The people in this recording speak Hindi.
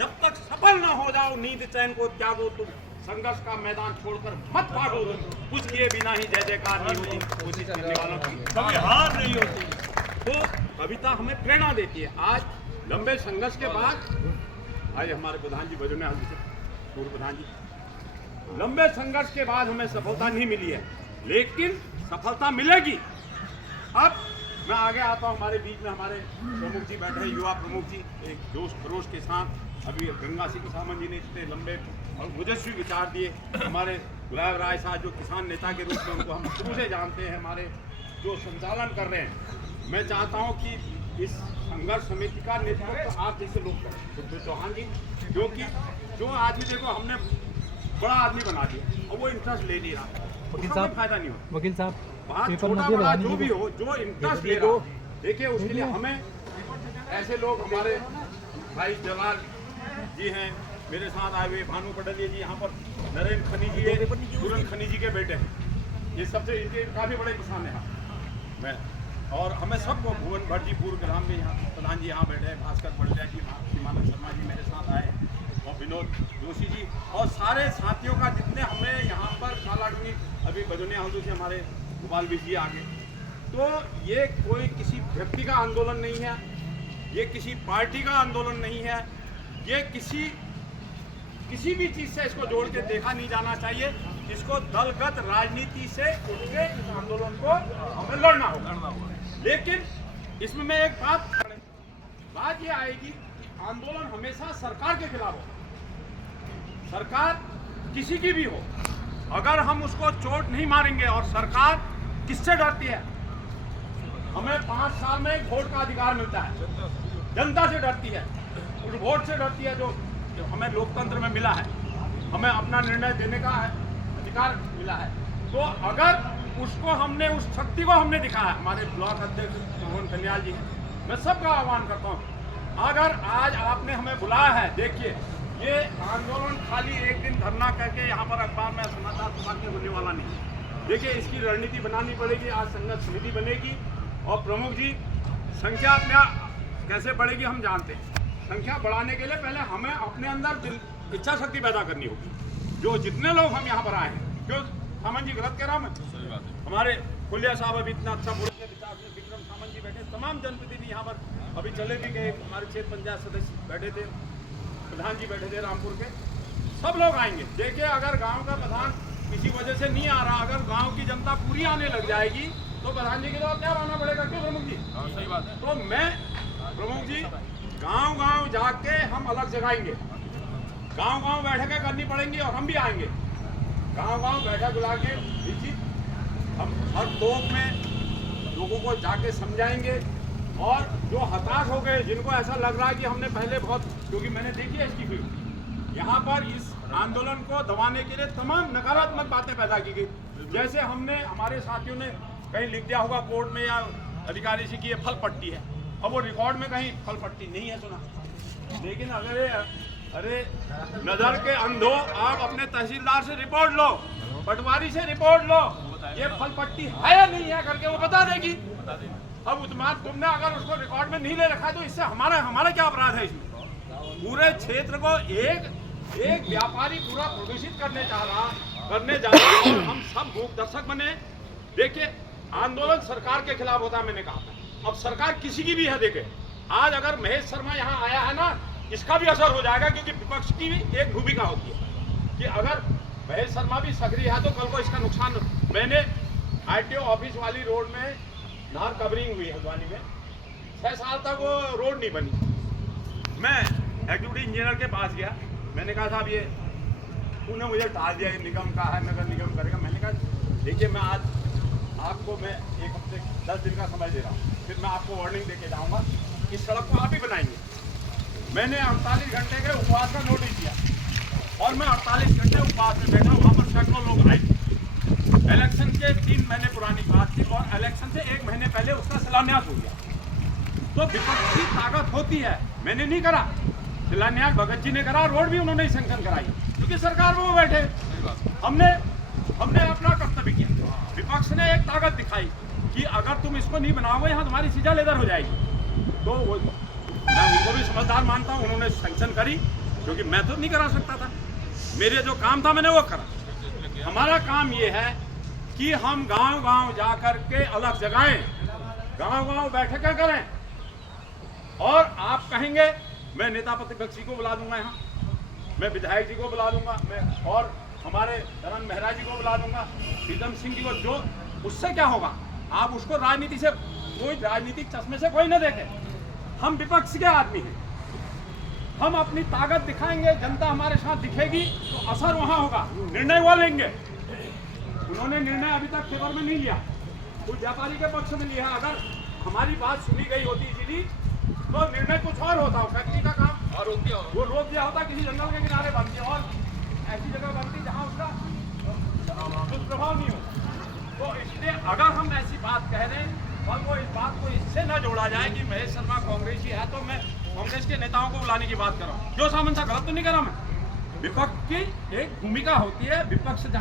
जब तक सफल ना हो जाओ नींद चैन को त्यागो तुम, संघर्ष का मैदान छोड़कर मत भागो तुम, कुछ किए बिना ही जय जयकार नहीं होती, कोशिश करने वालों की कभी हार नहीं होती। तो कविता हमें प्रेरणा देती है। आज लंबे संघर्ष के बाद आज हमारे प्रधान जी बजने हाल से पूर्व प्रधान जी, लंबे संघर्ष के बाद हमें सफलता नहीं मिली है, लेकिन सफलता मिलेगी। अब मैं आगे आता हूँ, हमारे बीच में हमारे प्रमुख जी बैठे हैं, युवा प्रमुख जी, एक जोश खरोश के साथ। अभी गंगा सिंह सामंत जी ने इतने लंबे और मुजस्वी विचार दिए। हमारे गुलाब राय साहब जो किसान नेता के रूप में, उनको हम शुरू से जानते हैं, हमारे जो संचालन कर रहे हैं। मैं चाहता हूँ कि इस संघर्ष समिति का नेतृत्व आप जैसे लोग करें, सुखदेव चौहान जी, क्योंकि जो आदमी देखो हमने बड़ा आदमी बना दिया और वो इंटरेस्ट ले नहीं रहा, वकील उसका साहब, फायदा नहीं होता। वकील साहब बात छोटा बड़ा जो भी हो, जो इंटरेस्ट ले रहा, देखिए उसके लिए हमें ऐसे लोग, हमारे भाई जलाल जी हैं मेरे साथ आए हुए, भानु पटलिया जी यहाँ पर, नरेंद्र खनी जी है, पूरन खनी जी के बेटे हैं, ये सबसे इनके काफ़ी बड़े किसान हैं मैं, और हमें सबको, भुवन भट्ट जी पूर्व ग्राम में यहाँ प्रधान जी यहाँ बैठे हैं, भास्कर पड़लिया जी, मानव शर्मा जी मेरे साथ आए, और विनोद जोशी जी, और सारे साथियों का जितने हमें यहाँ पर कालाडूंगी, अभी बजोनिया हल्दू से हमारे गोपाल भी जी आगे। तो ये कोई किसी व्यक्ति का आंदोलन नहीं है, ये किसी पार्टी का आंदोलन नहीं है, ये किसी भी चीज़ से इसको जोड़ के देखा नहीं जाना चाहिए। इसको दलगत राजनीति से उठ के इस आंदोलन को हमें लड़ना होगा। लेकिन इसमें मैं एक बात ये आएगी कि आंदोलन हमेशा सरकार के खिलाफ हो, सरकार किसी की भी हो, अगर हम उसको चोट नहीं मारेंगे। और सरकार किससे डरती है? हमें 5 साल में एक वोट का अधिकार मिलता है, जनता से डरती है, उस वोट से डरती है जो हमें लोकतंत्र में मिला है, हमें अपना निर्णय देने का अधिकार मिला है। तो अगर उसको हमने, उस शक्ति को हमने दिखाया, हमारे ब्लॉक अध्यक्ष मोहन कन्याल जी हैं, मैं सबका आह्वान करता हूँ, अगर आज आपने हमें बुलाया है, देखिए ये आंदोलन खाली एक दिन धरना करके यहाँ पर अखबार में समाचार छपा के होने वाला नहीं है। देखिए इसकी रणनीति बनानी पड़ेगी, आज संघर्ष समिति बनेगी, और प्रमुख जी संख्या अपना कैसे बढ़ेगी हम जानते हैं। संख्या बढ़ाने के लिए पहले हमें अपने अंदर इच्छा शक्ति पैदा करनी होगी। जो जितने लोग हम यहाँ पर आए हैं, क्यों सामंत जी गलत कह रहा हूँ मैं? हमारे खुलिया साहब अभी इतना अच्छा बोल रहे, विक्रम सामंत जी बैठे, तमाम जनप्रतिनिधि यहाँ पर अभी चले भी गए, हमारे क्षेत्र पंचायत सदस्य बैठे थे, प्रधान जी बैठे थे रामपुर के, सब लोग आएंगे। देखिए अगर गाँव का प्रधान किसी वजह से नहीं आ रहा, अगर गाँव की जनता पूरी आने लग जाएगी तो प्रधान जी के तो क्या आना पड़ेगा, क्यों प्रमुख जी? सही बात है। तो मैं प्रमुख जी गांव-गांव जाके हम अलग जगाएंगे, गांव-गांव बैठकें करनी पड़ेंगी, और हम भी आएंगे गांव-गांव बैठक बुला के, हम हर तोप में लोगों को जाके समझाएंगे। और जो हताश हो गए, जिनको ऐसा लग रहा है कि हमने पहले बहुत, क्योंकि मैंने देखी है इसकी फिल्म, यहाँ पर इस आंदोलन को दबाने के लिए तमाम नकारात्मक बातें पैदा की गई। जैसे हमने, हमारे साथियों ने कहीं लिख दिया होगा कोर्ट में या अधिकारी से कि ये फल पट्टी है, अब वो रिकॉर्ड में कहीं फल पट्टी नहीं है सुना। लेकिन अरे नजर के अंधो, आप अपने तहसीलदार से रिपोर्ट लो, पटवारी से रिपोर्ट लो, ये फल पट्टी है या नहीं है करके वो बता देगी। अब उत्माद तुमने अगर उसको रिकॉर्ड में नहीं ले रखा तो इससे हमारा क्या अपराध है? इसमें पूरे क्षेत्र को एक व्यापारी पूरा प्रदूषित करने जा रहा है, और हम सब मूक दर्शक बने। देखिए आंदोलन सरकार के खिलाफ होता है, मैंने कहा था, अब सरकार किसी की भी है। देखे आज अगर महेश शर्मा यहाँ आया है ना, इसका भी असर हो जाएगा, क्योंकि विपक्ष की भी एक भूमिका होती है कि अगर महेश शर्मा भी सक्रिय है तो कल को इसका नुकसान। मैंने आरटीओ ऑफिस वाली रोड में नहर कवरिंग हुई हल्द्वानी में, 6 साल तक वो रोड नहीं बनी। मैं एग्जीक्यूटिव इंजीनियर के पास गया, मैंने कहा साहब ये उन्होंने मुझे टाल दिया, निगम का है, नगर निगम करेगा। मैंने कहा देखिए मैं आज आपको मैं 1 हफ्ते 10 दिन का समय दे रहा हूँ, फिर मैं आपको वार्निंग देके जाऊँगा, इस सड़क को आप ही बनाएंगे। मैंने 48 घंटे के उपवास का नोटिस दिया, और मैं 48 घंटे उपवास में बैठा, वहाँ पर सैकड़ों लोग आए। इलेक्शन के 3 महीने पुरानी बात थी, और इलेक्शन से 1 महीने पहले उसका शिलान्यास हो गया। तो विपक्ष की ताकत होती है, मैंने नहीं करा शिलान्यास, भगत जी ने करा, रोड भी उन्होंने ही सैंक्शन कराई, क्योंकि सरकार में वो बैठे। हमने अपना कर्तव्य किया। विपक्ष ने एक ताकत दिखाई कि अगर तुम इसको नहीं बनाओगे यहाँ तुम्हारी सीधा लेदर हो जाएगी। तो वो मैं उनको भी समझदार मानता हूँ, उन्होंने सैंक्शन करी, क्योंकि मैं तो नहीं करा सकता था, मेरे जो काम था मैंने वो करा। हमारा काम ये है कि हम गांव-गांव जाकर के अलग जगाएं, गांव-गांव बैठकें करें, और आप कहेंगे मैं नेता प्रतिपक्ष को बुला दूंगा, यहाँ मैं विधायक जी को बुला दूंगा, मैं और हमारे धर्म मेहरा जी को बुला दूंगा, प्रीतम सिंह जी को, जो उससे क्या होगा? आप उसको राजनीति से, कोई राजनीतिक चश्मे से कोई न देखे। हम विपक्ष के आदमी हैं, हम अपनी ताकत दिखाएंगे, जनता हमारे साथ दिखेगी तो असर वहां होगा, निर्णय वो लेंगे। उन्होंने निर्णय अभी तक फेवर में नहीं लिया, कुछ व्यापारी के पक्ष में लिया। अगर हमारी बात सुनी गई होती इसीलिए तो निर्णय कुछ और होता, फैक्ट्री का काम और वो रोक दिया होता, किसी जंगल के किनारे बनती और ऐसी जगह बनती जहाँ उसका दुष्प्रभाव नहीं हो। तो इसलिए अगर हम ऐसी बात कह रहे हैं और वो इस बात को इससे न जोड़ा जाए कि महेश शर्मा कांग्रेसी है तो मैं कांग्रेस के नेताओं को बुलाने की बात कर रहा हूँ, क्यों सामन सा गलत तो नहीं कर रहा मैं। विपक्ष की एक भूमिका होती है, विपक्ष